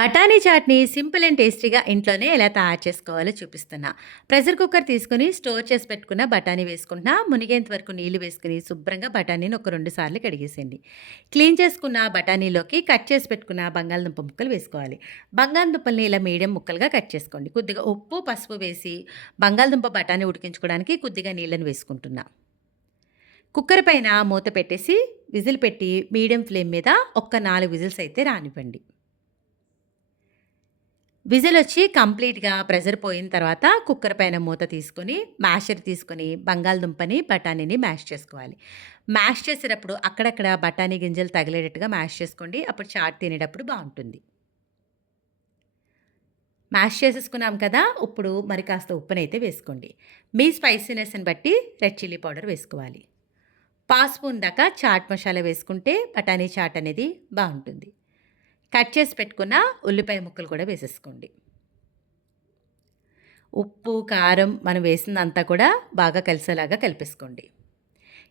బఠానీ చాట్‌ని simple and టేస్టీగా ఇంట్లోనే ఎలా తయారు చేసుకోవాలో చూపిస్తున్నా. ప్రెషర్ కుక్కర్ తీసుకొని స్టోర్ చేసి పెట్టుకున్న బఠానీ వేసుకుంటున్నా. మునిగేంత వరకు నీళ్ళు వేసుకుని శుభ్రంగా బఠానీని ఒక రెండు సార్లు కడిగేసేయండి. క్లీన్ చేసుకున్న బఠానీలోకి కట్ చేసి పెట్టుకున్న బంగాళదుంప ముక్కలు వేసుకోవాలి. బంగాళదుంపల్ని ఇలా మీడియం ముక్కలుగా కట్ చేసుకోండి. కొద్దిగా ఉప్పు, పసుపు వేసి బంగాళదుంప బఠానీ ఉడికించుకోవడానికి కొద్దిగా నీళ్ళని వేసుకుంటున్నా. కుక్కర్ పైన మూత పెట్టేసి విజిల్ పెట్టి మీడియం ఫ్లేమ్ మీద ఒక్క నాలుగు విజిల్స్ అయితే రానివ్వండి. విజిలొచ్చి కంప్లీట్‌గా ప్రెషర్ పోయిన తర్వాత కుక్కర్ పైన మూత తీసుకొని, మ్యాషర్ తీసుకొని బంగాళదుంపని, బఠానీని మ్యాష్ చేసుకోవాలి. మ్యాష్ చేసేటప్పుడు అక్కడక్కడ బఠానీ గింజలు తగిలేటట్టుగా మ్యాష్ చేసుకోండి. అప్పుడు చాట్ తినేటప్పుడు బాగుంటుంది మ్యాష్ చేసేసుకున్నాం కదా! ఇప్పుడు మరి కాస్త ఉప్పునైతే వేసుకోండి. మీ స్పైసీనెస్‌ని బట్టి రెడ్ చిల్లీ పౌడర్ వేసుకోవాలి. పాస్పూన్ దాకా చాట్ మసాలా వేసుకుంటే బఠానీ చాట్ అనేది బాగుంటుంది కట్ చేసి పెట్టుకున్న ఉల్లిపాయ ముక్కలు కూడా వేసేసుకోండి. ఉప్పు, కారం మనం వేసిందంతా కూడా బాగా కలిసేలాగా కలిపేసుకోండి.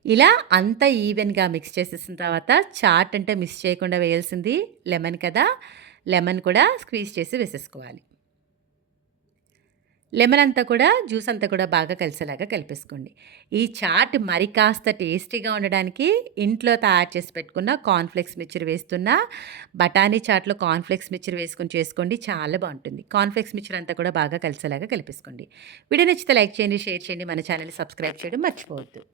ఇలా అంతా ఈవెన్‌గా మిక్స్ చేసేసిన తర్వాత చాట్ అంటే మిస్ చేయకుండా వేయాల్సింది లెమన్ కదా! లెమన్ కూడా స్క్వీజ్ చేసి వేసేసుకోవాలి. లెమన్ అంతా కూడా జ్యూస్ అంతా కూడా బాగా కలిసేలాగా కలిపేసుకోండి. ఈ చాట్ మరి కాస్త టేస్టీగా ఉండడానికి ఇంట్లో తయారు చేసి పెట్టుకున్న కార్న్ఫ్లెక్స్ మిక్చర్ వేస్తున్న బఠానీ చాట్‌లో కార్న్ఫ్లెక్స్ మిక్చర్ వేసుకొని చేసుకోండి. చాలా బాగుంటుంది కార్న్ఫ్లెక్స్ మిక్చర్ అంతా కూడా బాగా కలిసేలాగా కలిపేసుకోండి. వీడియో నచ్చితే లైక్ చేయండి, షేర్ చేయండి. మన ఛానల్ సబ్స్క్రైబ్ చేయడం మర్చిపోవద్దు.